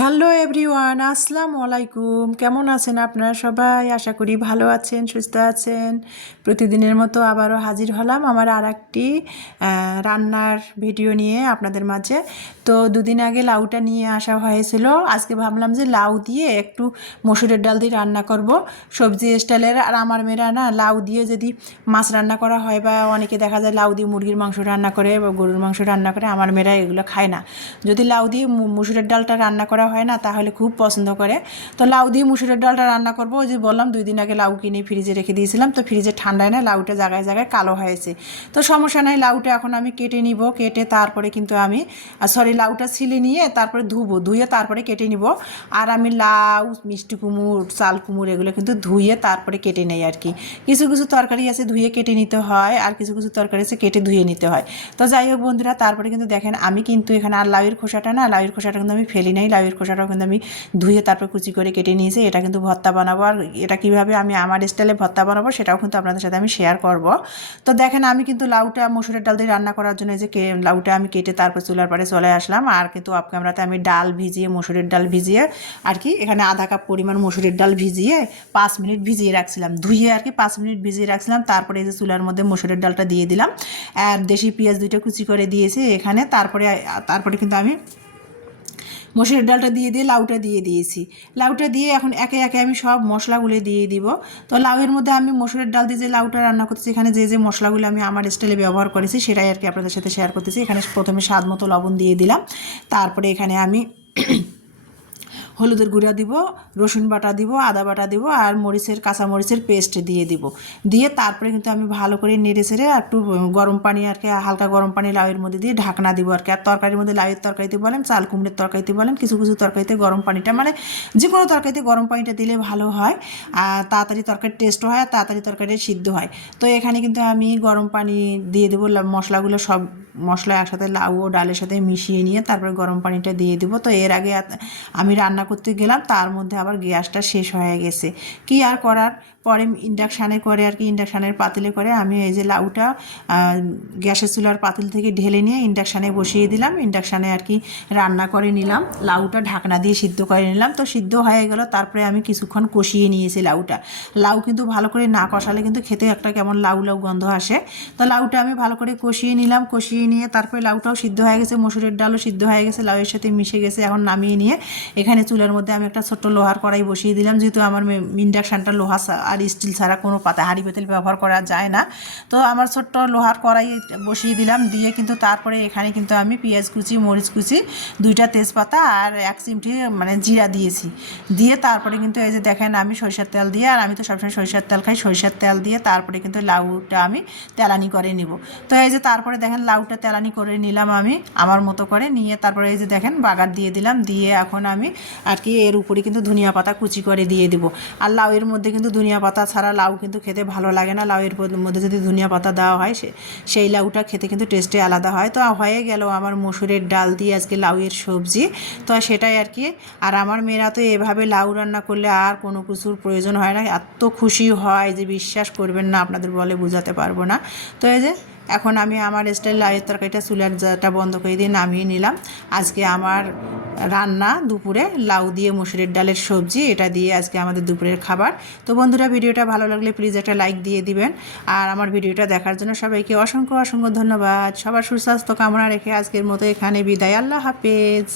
Hello everyone, আসসালামু আলাইকুম। কেমন আছেন আপনারা সবাই? আশা করি ভালো আছেন, সুস্থ আছেন। প্রতিদিনের মতো আবারও হাজির হলাম আমার আর একটি রান্নার ভিডিও নিয়ে আপনাদের মাঝে। তো দুদিন আগে লাউটা নিয়ে আসা হয়েছিল। আজকে ভাবলাম যে লাউ দিয়ে একটু মসুরের ডাল দিয়ে রান্না করব, সবজি স্টাইলের। আর আমার মেয়েরা না লাউ দিয়ে যদি মাছ রান্না করা হয়, বা অনেকে দেখা যায় লাউ দিয়ে মুরগির মাংস রান্না করে বা গরুর মাংস রান্না করে, আমার মেয়েরা এগুলো খায় না। যদি লাউ দিয়ে মুসুরের ডালটা রান্না করা হয় না, তাহলে খুব পছন্দ করে। তো লাউ দিয়ে মুসুরের ডালটা রান্না করবো। ওই যে বললাম 2 দিন আগে লাউ কিনে ফ্রিজে রেখে দিয়েছিলাম, তো ফ্রিজে ঠান্ডায় না লাউটা জায়গায় জায়গায় কালো হয়েছে। তো সমস্যা নাই, লাউটা এখন আমি কেটে নিব। কেটে তারপরে কিন্তু আমি লাউটা ছিলে নিয়ে তারপরে ধুয়ে তারপরে কেটে নিব। আর আমি লাউ, মিষ্টি কুমড়, চাল কুমড় এগুলো কিন্তু ধুয়ে তারপরে কেটে নেই আর কি। কিছু কিছু তরকারি আছে ধুয়ে কেটে নিতে হয়, আর কিছু কিছু তরকারি আছে কেটে ধুয়ে নিতে হয়। তো যাই হোক বন্ধুরা, তারপরে কিন্তু দেখেন আমি কিন্তু এখানে আর লাউয়ের খোসাটা কিন্তু আমি ফেলি নাই। লাউয়ের খোসাটাও কিন্তু আমি ধুয়ে তারপর কুচি করে কেটে নিয়েছি। এটা কিন্তু ভর্তা বানাবো, আর এটা কীভাবে আমি আমার স্টাইলে ভর্তা বানাবো সেটাও কিন্তু আপনাদের সাথে আমি শেয়ার করব। তো দেখেন আমি কিন্তু লাউটা মসুরের ডাল দিয়ে রান্না করার জন্য যে লাউটা আমি কেটে তারপর চুলার পাড়ে চলে আসলাম। আর কিন্তু অফ ক্যামেরাতে আমি মসুরের ডাল ভিজিয়ে আর কি এখানে আধা কাপ পরিমাণ মসুরের ডাল ভিজিয়ে 5 মিনিট ভিজিয়ে রাখছিলাম, ধুয়ে আর কি 5 মিনিট ভিজিয়ে রাখছিলাম। তারপরে এই যে চুলার মধ্যে মসুরের ডালটা দিয়ে দিলাম, আর দেশি পেঁয়াজ 2টা কুচি করে দিয়েছি এখানে। তারপরে কিন্তু আমি মসুরের ডালটা দিয়ে লাউটা দিয়ে দিয়েছি। লাউটা দিয়ে এখন একে একে আমি সব মশলাগুলো দিয়ে দিব। তো লাউয়ের মধ্যে আমি মসুরের ডাল দিয়ে যে লাউটা রান্না করতেছি, এখানে যে যে মশলাগুলো আমি আমার স্টাইলে ব্যবহার করেছি সেটাই আর কি আপনাদের সাথে শেয়ার করতেছি। এখানে প্রথমে স্বাদ মতো লবণ দিয়ে দিলাম। তারপরে এখানে আমি হলুদের গুঁড়া দিব, রসুন বাটা দিব, আদা বাটা দিব, আর কাঁচা মরিচের পেস্ট দিয়ে দিব। দিয়ে তারপরে কিন্তু আমি ভালো করে নেড়ে ছেড়ে একটু গরম পানি আর কি, হালকা গরম পানি লাউয়ের মধ্যে দিয়ে ঢাকনা দিব আর কি। আর তরকারির মধ্যে লাউয়ের তরকারিতে বলেন, চাল কুমড়ের তরকারিতে বলেন, কিছু কিছু তরকারিতে গরম পানিটা মানে যে কোনো তরকারিতে গরম পানিটা দিলে ভালো হয়, আর তাড়াতাড়ি তরকারির টেস্টও হয়, আর তাড়াতাড়ি তরকারিটা সিদ্ধ হয়। তো এখানে কিন্তু আমি গরম পানি দিয়ে দেবো। মশলাগুলো সব মশলা একসাথে লাউ ও ডালের সাথে মিশিয়ে নিয়ে তারপরে গরম পানিটা দিয়ে দেবো। তো এর আগে আমি রান্না করতে গেলাম, তার মধ্যে আবার গ্যাসটা শেষ হয়ে গেছে। কি আর করার, পরে ইন্ডাকশানে করে আর কি, ইন্ডাকশানের পাতিলে করে আমি এই যে লাউটা গ্যাসের চুলার পাতিল থেকে ঢেলে নিয়ে ইন্ডাকশানে বসিয়ে দিলাম। ইন্ডাকশানে আর কি রান্না করে নিলাম, লাউটা ঢাকনা দিয়ে সিদ্ধ করে নিলাম। তো সিদ্ধ হয়ে গেল, তারপরে আমি কিছুক্ষণ কষিয়ে নিয়েছি লাউটা। লাউ কিন্তু ভালো করে না কষালে কিন্তু খেতে একটা কেমন লাউ লাউ গন্ধ আসে। তো লাউটা আমি ভালো করে কষিয়ে নিলাম। কষিয়ে নিয়ে তারপরে লাউটাও সিদ্ধ হয়ে গেছে, মসুরের ডালও সিদ্ধ হয়ে গেছে, লাউয়ের সাথে মিশে গেছে। এখন নামিয়ে নিয়ে এখানে চুলার মধ্যে আমি একটা ছোট্ট লোহার কড়াই বসিয়ে দিলাম, যেহেতু আমার ইন্ডাকশানটা লোহা আর স্টিল ছাড়া কোনো হাঁড়ি পাতিল ব্যবহার করা যায় না। তো আমার ছোট্ট লোহার কড়াই বসিয়ে দিলাম। দিয়ে কিন্তু তারপরে এখানে কিন্তু আমি পেঁয়াজ কুচি, মরিচ কুচি, 2টা তেজপাতা আর 1 চিমটি মানে জিরা দিয়েছি। দিয়ে তারপরে কিন্তু এই যে দেখেন আমি সরিষার তেল দিয়ে, আর আমি তো সবসময় সরিষার তেল খাই, সরিষার তেল দিয়ে তারপরে কিন্তু লাউটা আমি তেলানি করে নিব। তো এই যে তারপরে দেখেন লাউটা তেলানি করে নিলাম আমি আমার মতো করে নিয়ে, তারপরে এই যে দেখেন বাগার দিয়ে দিলাম। দিয়ে এখন আমি আর কি এর উপরে কিন্তু ধনিয়া পাতা কুচি করে দিয়ে দেবো। আর লাউয়ের মধ্যে কিন্তু ধনিয়া পাতা ছাড়া লাউ কিন্তু খেতে ভালো লাগে না। লাউয়ের মধ্যে যদি ধনিয়া পাতা দেওয়া হয় সেই লাউটা খেতে কিন্তু টেস্টে আলাদা হয়। তো হয়ে গেল আমার মসুরের ডাল দিয়ে আজকে লাউয়ের সবজি। তো সেটাই আর কি। আর আমার মেয়েরা তো এভাবে লাউ রান্না করলে আর কোনো কিছুর প্রয়োজন হয় না, এত খুশি হয় যে বিশ্বাস করবেন না, আপনাদের বলে বোঝাতে পারবো না। তো এই যে এখন আমি আমার স্টাইল লাউয়ের তরকারিটা চুলার জারটা বন্ধ করে দিয়ে নামিয়ে নিলাম। আজকে আমার রান্না দুপুরে লাউ দিয়ে মসুরের ডালের সবজি, এটা দিয়ে আজকে আমাদের দুপুরের খাবার। তো বন্ধুরা, ভিডিওটা ভালো লাগলে প্লিজ একটা লাইক দিয়ে দিবেন। আর আমার ভিডিওটা দেখার জন্য সবাইকে অসংখ্য অসংখ্য ধন্যবাদ। সবার সুস্বাস্থ্য কামনা রেখে আজকের মতো এখানে বিদায়। আল্লাহ হাফেজ।